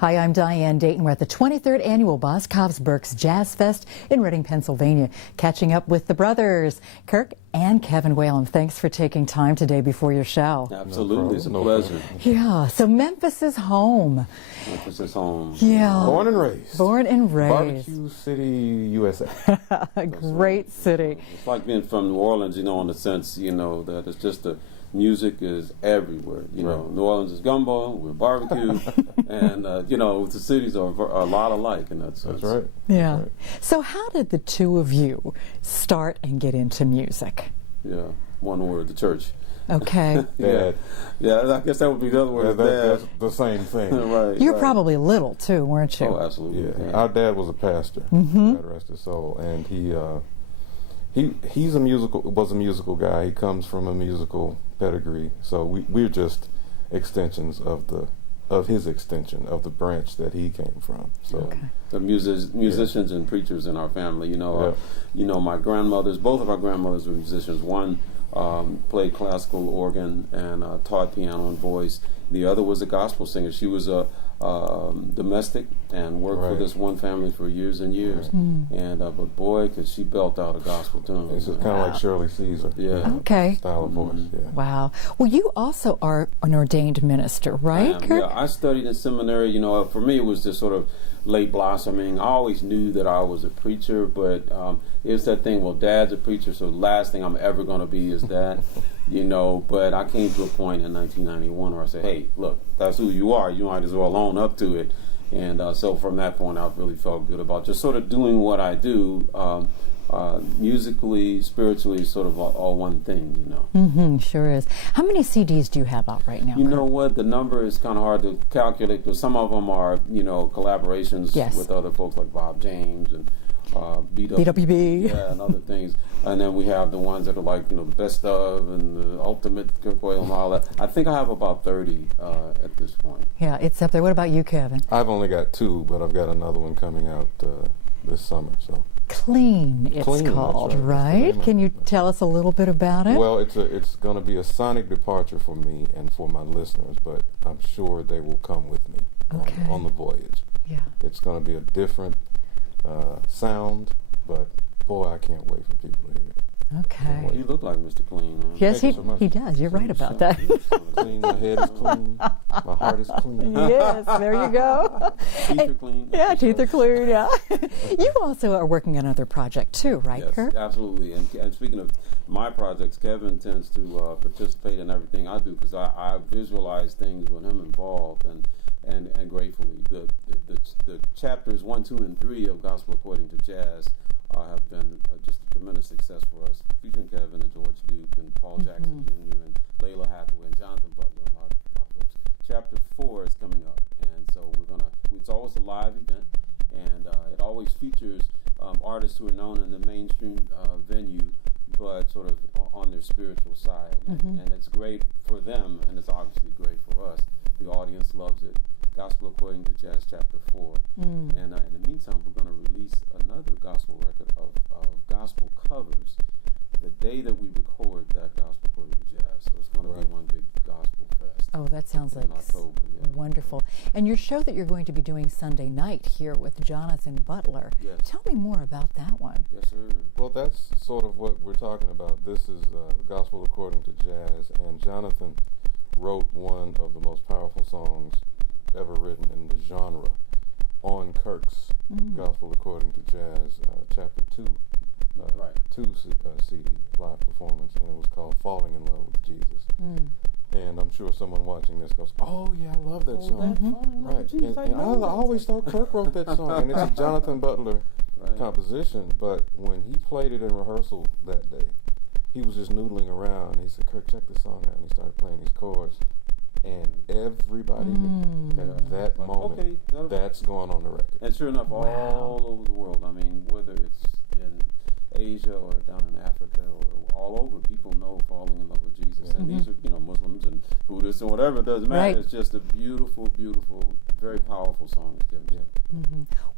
Hi, I'm Diane. Dayton. We're at the 23rd Annual Boscov's Berks Jazz Fest in Reading, Pennsylvania, catching up with the brothers, Kirk and Kevin Whalum. Thanks for taking time today before your show. Absolutely. It's a pleasure. Yeah, so Memphis is home. Memphis is home. Yeah. Born and raised. Born and raised. Barbecue City, USA. A great city. It's like being from New Orleans, in the sense, that it's just the music is everywhere. New Orleans is gumbo, we're barbecue, and, the cities are a lot alike in that sense. That's right. Yeah. That's right. So how did the two of you start and get into music? Yeah, one word, the church. Okay. Yeah, I guess that would be the other word. That's the same thing. Right. You're probably little too, weren't you? Oh, absolutely. Yeah. Our dad was a pastor, God rest his soul, and was a musical guy. He comes from a musical pedigree, so we're just extensions of his extension of the branch that he came from. So the musicians and preachers in our family. My grandmothers, both of our grandmothers were musicians. One played classical organ and taught piano and voice. The other was a gospel singer. She was a domestic and worked for this one family for years and years. And but boy, could she belt out a gospel tune. It's kind of like Shirley Caesar. Yeah. Okay. Style of voice. Yeah. Wow. Well, you also are an ordained minister, right, Kirk? Yeah, I studied in seminary. For me, it was just sort of late blossoming. I always knew that I was a preacher, but it's that thing, well, Dad's a preacher, so the last thing I'm ever going to be is that, But I came to a point in 1991 where I said, hey, look, that's who you are. You might as well own up to it. And so from that point, I really felt good about just sort of doing what I do, musically, spiritually, sort of all one thing, Sure is. How many CDs do you have out right now? You know what? The number is kind of hard to calculate because some of them are, collaborations with other folks like Bob James and BWB. Yeah, and other things. And then we have the ones that are like, the best of and the ultimate Kirk Whalum and all that. I think I have about 30 at this point. Yeah, it's up there. What about you, Kevin? I've only got 2, but I've got another one coming out this summer. So Clean, it's called, right? Can you tell us a little bit about it? Well, it's going to be a sonic departure for me and for my listeners, but I'm sure they will come with me on the voyage. Yeah. It's going to be a different sound, but boy, I can't wait for people to hear it. Okay. You look like Mr. Clean, man. Yes, Thank you so much. he does. You're right about that. Clean, my head is clean, my heart is clean. Yes, there you go. Teeth are clean. Yeah, teeth are clear, yeah. You also are working on another project too, right, Yes, Kirk? absolutely. And speaking of my projects, Kevin tends to participate in everything I do because I visualize things with him involved, and gratefully the chapters 1, 2, and 3 of Gospel According to Jazz have been just a tremendous success for us, featuring Kevin and George Duke and Paul Jackson Jr. and Layla Hathaway and Jonathan Butler and a lot of folks. Chapter 4 is coming up, and so it's always a live event, and it always features artists who are known in the mainstream venue, but sort of on their spiritual side, and it's great for them, and it's obviously great for us. The audience loves it. Gospel According to Jazz, Chapter 4. And in the meantime, we're going to release another gospel record of gospel covers the day that we record that Gospel According to Jazz. So it's going to be one big gospel fest. Oh, that sounds like October, wonderful. And your show that you're going to be doing Sunday night here with Jonathan Butler. Yes. Tell me more about that one. Yes, sir. Well, that's sort of what we're talking about. This is Gospel According to Jazz, and Jonathan wrote one of the most powerful songs ever written in the genre on Kirk's Gospel According to Jazz, Chapter 2, CD live performance, and it was called Falling in Love with Jesus. And I'm sure someone watching this goes, oh yeah, I love that song. Right. And I always thought Kirk wrote that song, and it's a Jonathan Butler composition, but when he played it in rehearsal that day, he was just noodling around. He said, Kirk, check this song out. And he started playing these chords. And everybody knew that moment, that's going on the record. And sure enough, all over the world, I mean, whether it's in Asia or down in Africa or all over, people know Falling in Love with Jesus. And these are, Muslims and Buddhists and whatever, it doesn't matter. Right. It's just a beautiful, beautiful, very powerful song.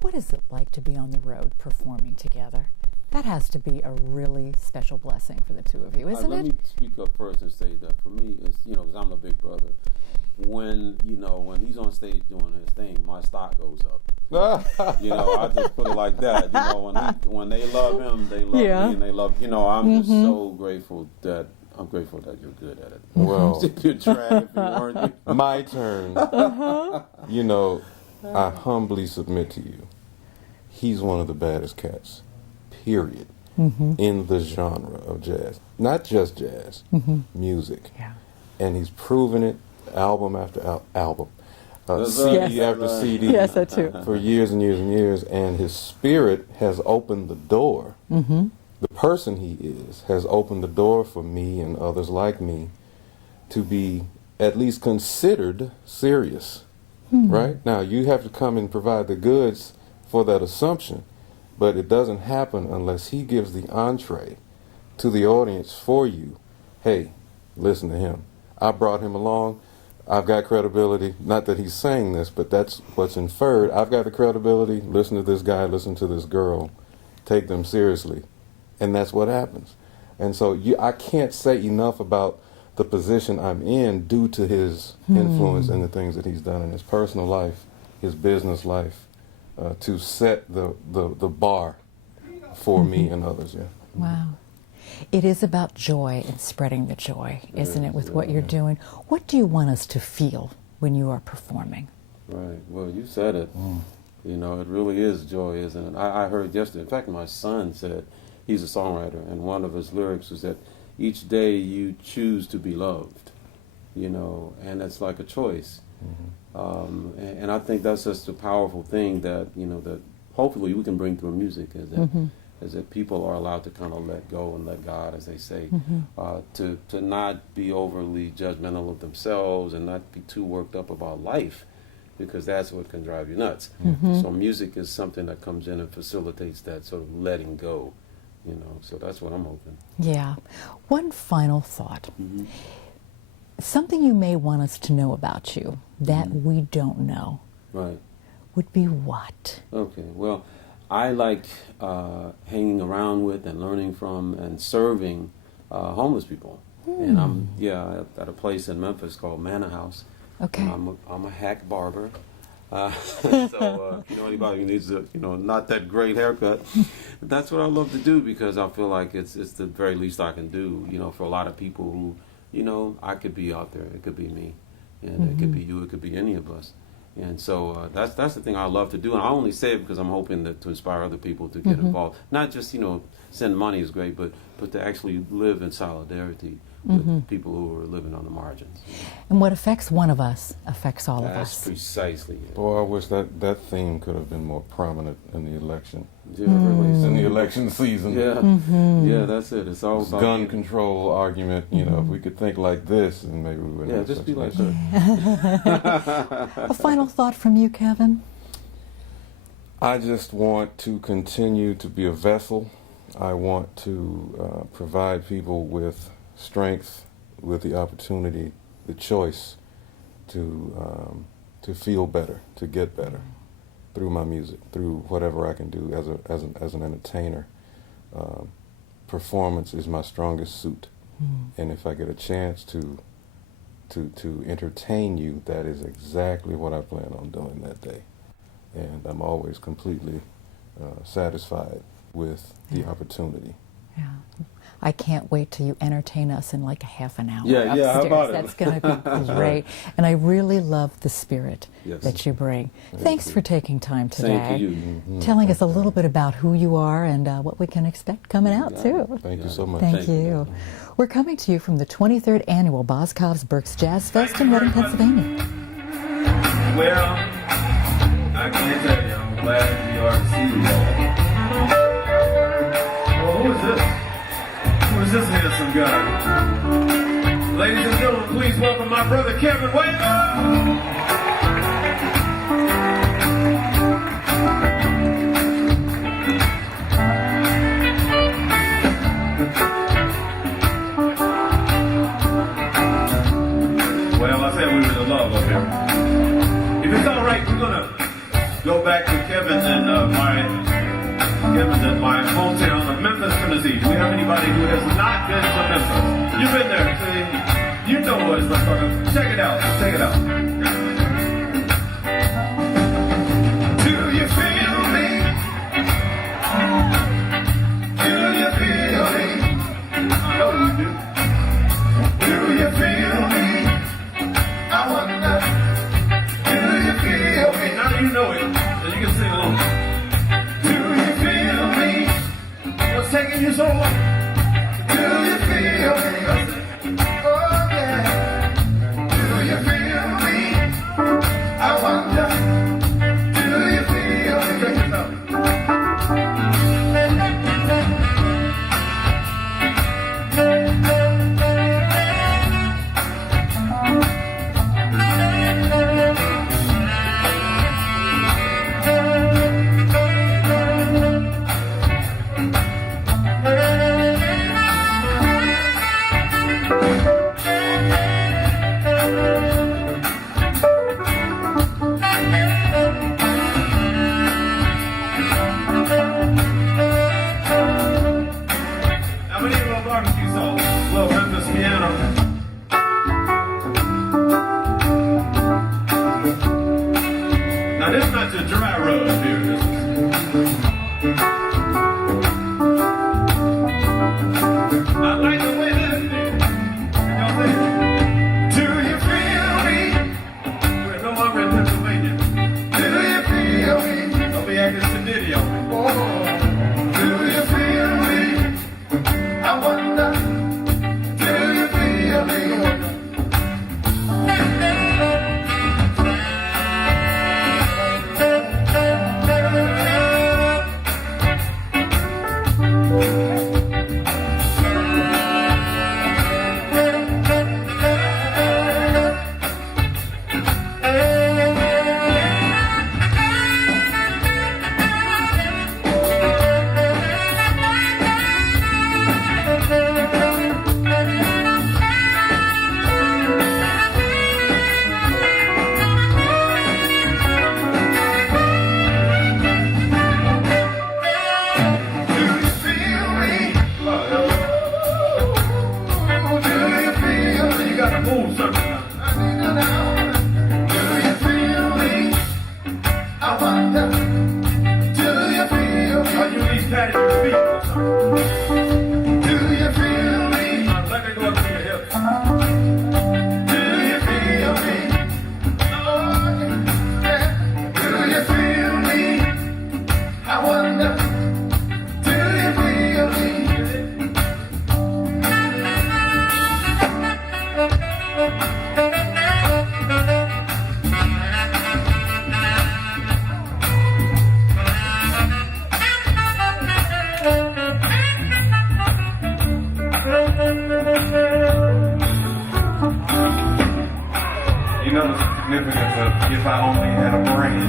What is it like to be on the road performing together? That has to be a really special blessing for the two of you, isn't Let it? me speak up first and say that for me, it's, because I'm a big brother. When he's on stage doing his thing, my stock goes up. I just put it like that. When they love him, they love me, and they love. I'm just so grateful that you're good at it. Well, if you're trying, if you weren't, my turn. I humbly submit to you, he's one of the baddest cats, period, in the genre of jazz. Not just jazz, music. Yeah. And he's proven it, album after album, CD after CD, Yes, that too. for years and years and years. And his spirit has opened the door. The person he is has opened the door for me and others like me to be at least considered serious. Right? Now, you have to come and provide the goods for that assumption, but it doesn't happen unless he gives the entree to the audience for you. Hey, listen to him. I brought him along. I've got credibility. Not that he's saying this, but that's what's inferred. I've got the credibility. Listen to this guy. Listen to this girl. Take them seriously. And that's what happens. And so I can't say enough about the position I'm in due to his influence and the things that he's done in his personal life, his business life, to set the bar for me and others. Yeah. Wow. It is about joy and spreading the joy, isn't it, with what you're doing? What do you want us to feel when you are performing? Right. Well, you said it. It really is joy, isn't it? I heard yesterday. In fact, my son said, he's a songwriter, and one of his lyrics was that each day you choose to be loved, and it's like a choice. And I think that's just a powerful thing that, that hopefully we can bring through music, is that people are allowed to kind of let go and let God, as they say, to not be overly judgmental of themselves and not be too worked up about life, because that's what can drive you nuts. So music is something that comes in and facilitates that sort of letting go. So that's what I'm hoping. Yeah. One final thought. Something you may want us to know about you that we don't know. Right. Would be what? Okay. Well, I like hanging around with and learning from and serving homeless people. And I'm at a place in Memphis called Manna House. Okay. I'm a hack barber. So anybody who needs a not that great haircut, that's what I love to do, because I feel like it's the very least I can do, for a lot of people who, I could be out there, it could be me, and it could be you, it could be any of us. And so that's the thing I love to do, and I only say it because I'm hoping to inspire other people to get involved. Not just send money is great, but to actually live in solidarity with people who are living on the margins. And what affects one of us affects all of us. That's precisely it. Boy, I wish that theme could have been more prominent in the election. Yeah, really. In the election season. Yeah, yeah, that's it. It's all about gun control argument. If we could think like this, and maybe we wouldn't. Yeah, just be like that. A final thought from you, Kevin? I just want to continue to be a vessel. I want to provide people with strength, with the opportunity, the choice to feel better, to get better through my music, through whatever I can do as an entertainer. Performance is my strongest suit, and if I get a chance to entertain you, that is exactly what I plan on doing that day, and I'm always completely satisfied with the opportunity. Yeah. I can't wait till you entertain us in like a half an hour Yeah, upstairs. how about it? That's going to be great. And I really love the spirit that you bring. Thanks for taking time today. Same to you. Telling us a little bit about who you are and what we can expect coming out, too. Thank you so much. Thank you. We're coming to you from the 23rd Annual Boscov's Berks Jazz Fest in Reading, Pennsylvania. Well, I can't tell you, I'm glad you are to see you all. Well, who is this? Who is this handsome guy? Ladies and gentlemen, please welcome my brother Kevin Whalum. Well, I said we were in love up here. If it's all right, we're gonna go back to Kevin and my Kevin's in my hometown of Memphis, Tennessee. Do we have anybody who has not been to Memphis? You've been there, see? You know what it's like. Check it out. Check it out. Do you feel me? Do you feel me? I know you do. Do you feel me? I wonder. Do you feel me? Now you know it, so you can sing along. Do you feel me? What's taking you so long? Do you feel me? Oh yeah. Do you feel me? I wonder. Do you feel me? Check this out. You know the significance of if I only had a brain.